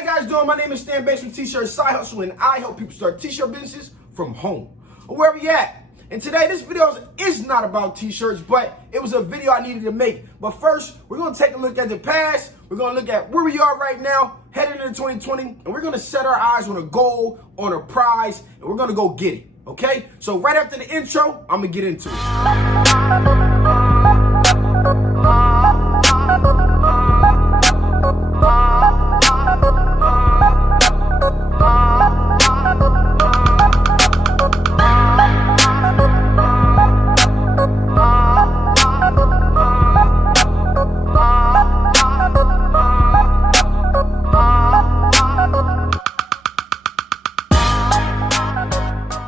How you guys doing? My name is Stan Bates from T-Shirt Side Hustle, and I help people start t-shirt businesses from home or wherever you at. And today, this video is not about t-shirts, but it was a video I needed to make. But first, we're going to take a look at the past. We're going to look at where we are right now, heading into 2020, and we're going to set our eyes on a goal, on a prize, and we're going to go get it. Okay? So right after the intro, I'm going to get into it.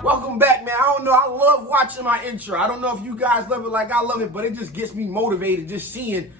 Welcome back, man. I don't know. I love watching my intro. I don't know if you guys love it like I love it, but it just gets me motivated just seeing,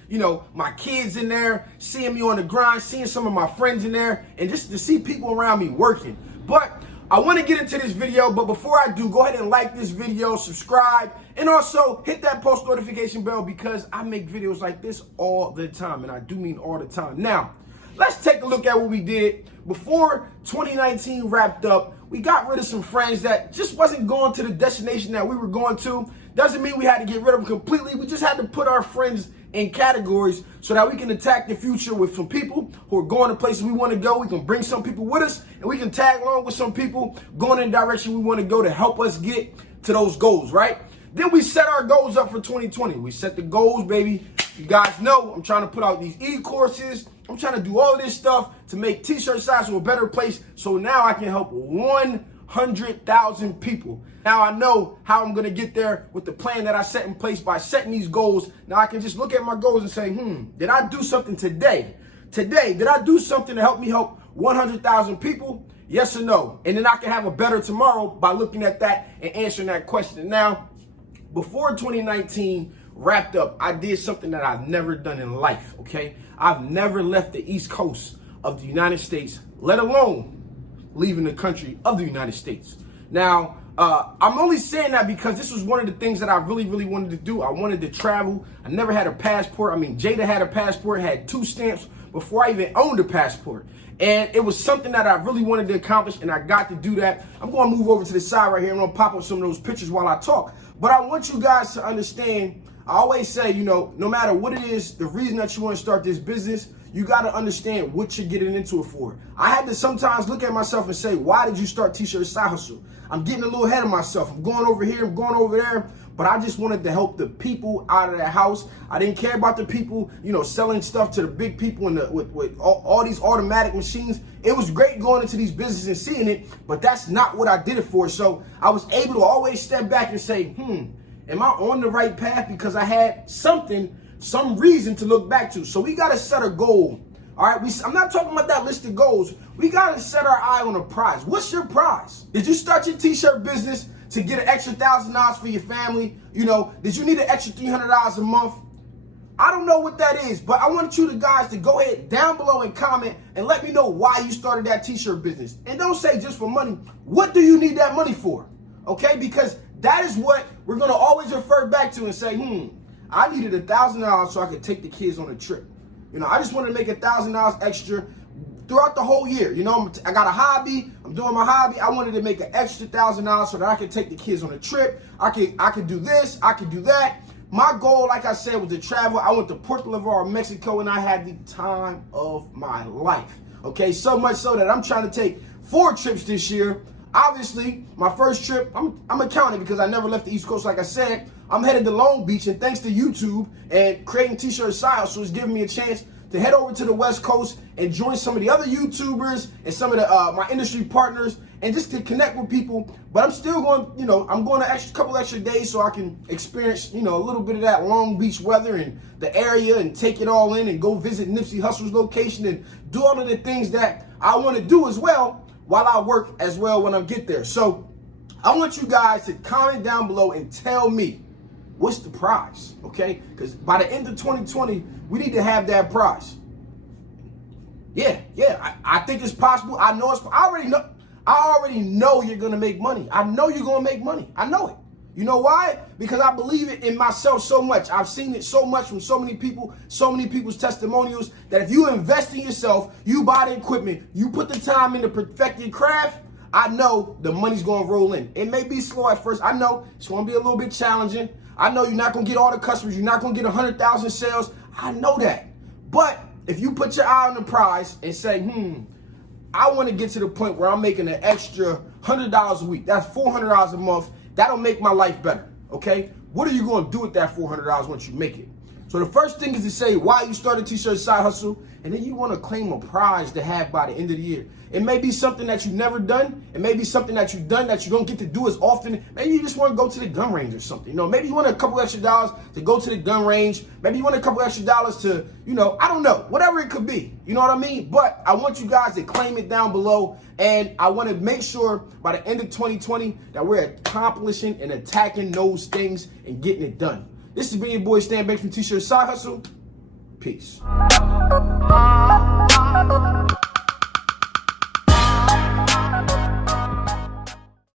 my kids in there, seeing me on the grind, seeing some of my friends in there, and just to see people around me working. But I want to get into this video, but before I do, go ahead and like this video, subscribe, and also hit that post notification bell because I make videos like this all the time, and I do mean all the time. Now, let's take a look at what we did before 2019 wrapped up. We got rid of some friends that just wasn't going to the destination that we were going to. Doesn't mean we had to get rid of them completely. We just had to put our friends in categories so that we can attack the future with some people who are going to places we want to go. We can bring some people with us, and we can tag along with some people going in the direction we want to go to help us get to those goals, right? Then we set our goals up for 2020. We set the goals, baby. You guys know I'm trying to put out these e-courses. I'm trying to do all of this stuff to make T-Shirt Side Hustle a better place so now I can help 100,000 people. Now I know how I'm going to get there with the plan that I set in place by setting these goals. Now I can just look at my goals and say, did I do something today? Did I do something to help me help 100,000 people? Yes or no? And then I can have a better tomorrow by looking at that and answering that question. Now, before 2019 wrapped up, I did something that I've never done in life, okay? I've never left the East Coast of the United States, let alone leaving the country of the United States. Now, I'm only saying that because this was one of the things that I really, really wanted to do. I wanted to travel. I never had a passport. I mean, Jada had a passport, had 2 stamps before I even owned a passport. And it was something that I really wanted to accomplish, and I got to do that. I'm going to move over to the side right here. I'm going to pop up some of those pictures while I talk. But I want you guys to understand, I always say, no matter what it is, the reason that you want to start this business, you got to understand what you're getting into it for. I had to sometimes look at myself and say, why did you start T-Shirt Side Hustle? I'm getting a little ahead of myself. I'm going over here, I'm going over there. But I just wanted to help the people out of the house. I didn't care about the people, selling stuff to the big people and with all these automatic machines. It was great going into these businesses and seeing it, but that's not what I did it for. So I was able to always step back and say, am I on the right path? Because I had some reason to look back to. So we got to set a goal. All right, I'm not talking about that list of goals. We got to set our eye on a prize. What's your prize? Did you start your t-shirt business to get an extra $1,000 for your family? Did you need an extra $300 a month? I don't know what that is, but I want you guys to go ahead down below and comment and let me know why you started that t-shirt business. And don't say just for money. What do you need that money for? Okay, because that is what we're going to always refer back to and say, I needed $1,000 so I could take the kids on a trip. I just wanted to make $1,000 extra throughout the whole year. I got a hobby. I'm doing my hobby. I wanted to make an extra $1,000 so that I could take the kids on a trip. I could do this. I could do that. My goal, like I said, was to travel. I went to Puerto Vallarta, Mexico, and I had the time of my life. Okay, so much so that I'm trying to take 4 trips this year. Obviously, my first trip, I'm accounting because I never left the East Coast, like I said. I'm headed to Long Beach, and thanks to YouTube and creating T-Shirt Side, so it's giving me a chance to head over to the West Coast and join some of the other YouTubers and some of the my industry partners and just to connect with people. But I'm still going, I'm going a couple extra days so I can experience, a little bit of that Long Beach weather and the area and take it all in and go visit Nipsey Hussle's location and do all of the things that I want to do as well while I work as well when I get there. So I want you guys to comment down below and tell me what's the prize, okay? Because by the end of 2020, we need to have that prize. Yeah, I think it's possible. I already know you're gonna make money. I know you're gonna make money. I know it. You know why? Because I believe it in myself so much. I've seen it so much from so many people, so many people's testimonials, that if you invest in yourself, you buy the equipment, you put the time into perfecting craft, I know the money's going to roll in. It may be slow at first. I know it's going to be a little bit challenging. I know you're not going to get all the customers. You're not going to get 100,000 sales. I know that. But if you put your eye on the prize and say, I want to get to the point where I'm making an extra $100 a week. That's $400 a month. That'll make my life better, okay? What are you going to do with that $400 once you make it? So the first thing is to say why you started T-Shirt Side Hustle, and then you want to claim a prize to have by the end of the year. It may be something that you've never done. It may be something that you've done that you don't get to do as often. Maybe you just want to go to the gun range or something. You know, maybe you want a couple extra dollars to go to the gun range. Maybe you want a couple extra dollars to, I don't know, whatever it could be. You know what I mean? But I want you guys to claim it down below. And I want to make sure by the end of 2020 that we're accomplishing and attacking those things and getting it done. This has been your boy Stan Banks from T-Shirt Side Hustle. Peace.